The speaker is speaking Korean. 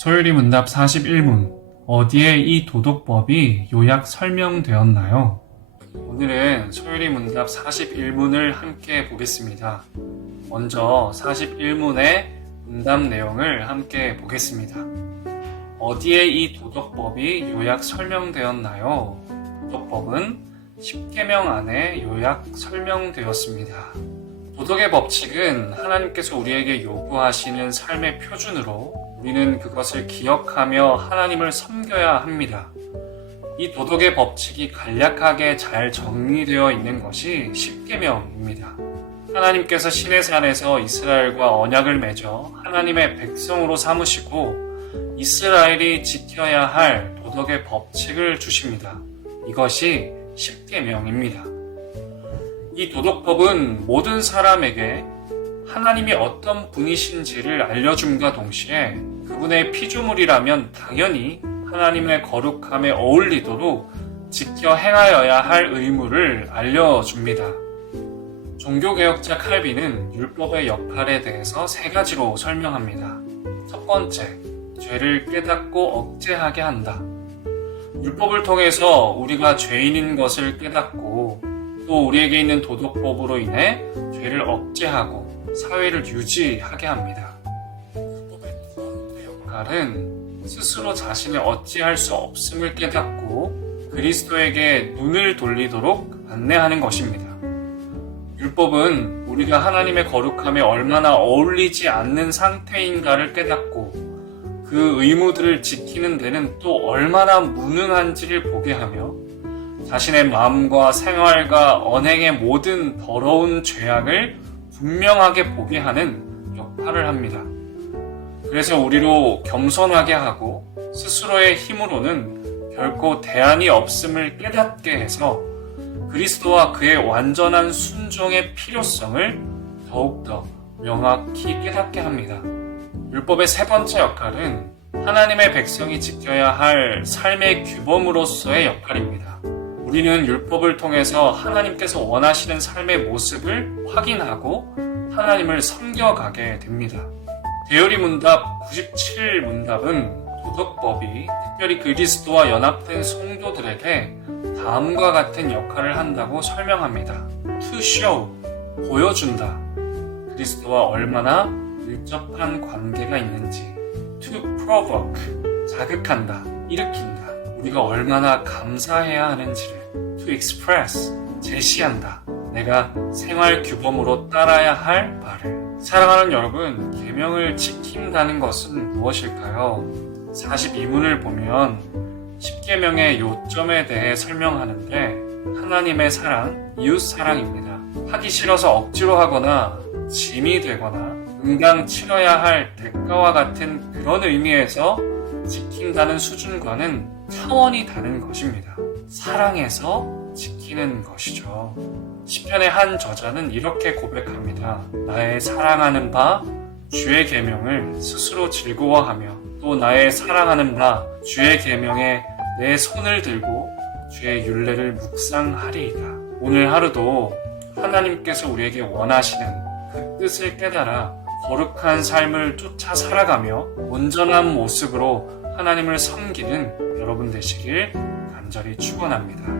소율이 문답 41문. 어디에 이 도덕법이 요약 설명되었나요? 오늘은 소율이 문답 41문을 함께 보겠습니다. 먼저 41문의 문답 내용을 함께 보겠습니다. 어디에 이 도덕법이 요약 설명되었나요? 도덕법은 10계명 안에 요약 설명되었습니다. 도덕의 법칙은 하나님께서 우리에게 요구하시는 삶의 표준으로 우리는 그것을 기억하며 하나님을 섬겨야 합니다. 이 도덕의 법칙이 간략하게 잘 정리되어 있는 것이 10계명입니다. 하나님께서 시내산에서 이스라엘과 언약을 맺어 하나님의 백성으로 삼으시고 이스라엘이 지켜야 할 도덕의 법칙을 주십니다. 이것이 10계명입니다. 이 도덕법은 모든 사람에게 하나님이 어떤 분이신지를 알려줌과 동시에 그분의 피조물이라면 당연히 하나님의 거룩함에 어울리도록 지켜 행하여야 할 의무를 알려줍니다. 종교개혁자 칼빈은 율법의 역할에 대해서 세 가지로 설명합니다. 첫 번째, 죄를 깨닫고 억제하게 한다. 율법을 통해서 우리가 죄인인 것을 깨닫고 또 우리에게 있는 도덕법으로 인해 죄를 억제하고 사회를 유지하게 합니다. 율법의 두 번째 역할은 스스로 자신을 어찌할 수 없음을 깨닫고 그리스도에게 눈을 돌리도록 안내하는 것입니다. 율법은 우리가 하나님의 거룩함에 얼마나 어울리지 않는 상태인가를 깨닫고 그 의무들을 지키는 데는 또 얼마나 무능한지를 보게 하며 자신의 마음과 생활과 언행의 모든 더러운 죄악을 분명하게 보게 하는 역할을 합니다. 그래서 우리로 겸손하게 하고 스스로의 힘으로는 결코 대안이 없음을 깨닫게 해서 그리스도와 그의 완전한 순종의 필요성을 더욱더 명확히 깨닫게 합니다. 율법의 세 번째 역할은 하나님의 백성이 지켜야 할 삶의 규범으로서의 역할입니다. 우리는 율법을 통해서 하나님께서 원하시는 삶의 모습을 확인하고 하나님을 섬겨가게 됩니다. 대열이 문답 97문답은 도덕법이 특별히 그리스도와 연합된 성도들에게 다음과 같은 역할을 한다고 설명합니다. To show, 보여준다. 그리스도와 얼마나 밀접한 관계가 있는지. To provoke, 자극한다, 일으킨다. 우리가 얼마나 감사해야 하는지를. To express, 제시한다. 내가 생활 규범으로 따라야 할 바를. 사랑하는 여러분, 계명을 지킨다는 것은 무엇일까요? 42문을 보면 10계명의 요점에 대해 설명하는데 하나님의 사랑, 이웃 사랑입니다. 하기 싫어서 억지로 하거나 짐이 되거나 응당 치러야 할 대가와 같은 그런 의미에서 지킨다는 수준과는 차원이 다른 것입니다. 사랑해서 지키는 것이죠. 시편의 한 저자는 이렇게 고백합니다. 나의 사랑하는 바 주의 계명을 스스로 즐거워하며 또 나의 사랑하는 바 주의 계명에 내 손을 들고 주의 율례를 묵상하리이다. 오늘 하루도 하나님께서 우리에게 원하시는 그 뜻을 깨달아 거룩한 삶을 쫓아 살아가며 온전한 모습으로 하나님을 섬기는 여러분 되시길 간절히 축원합니다.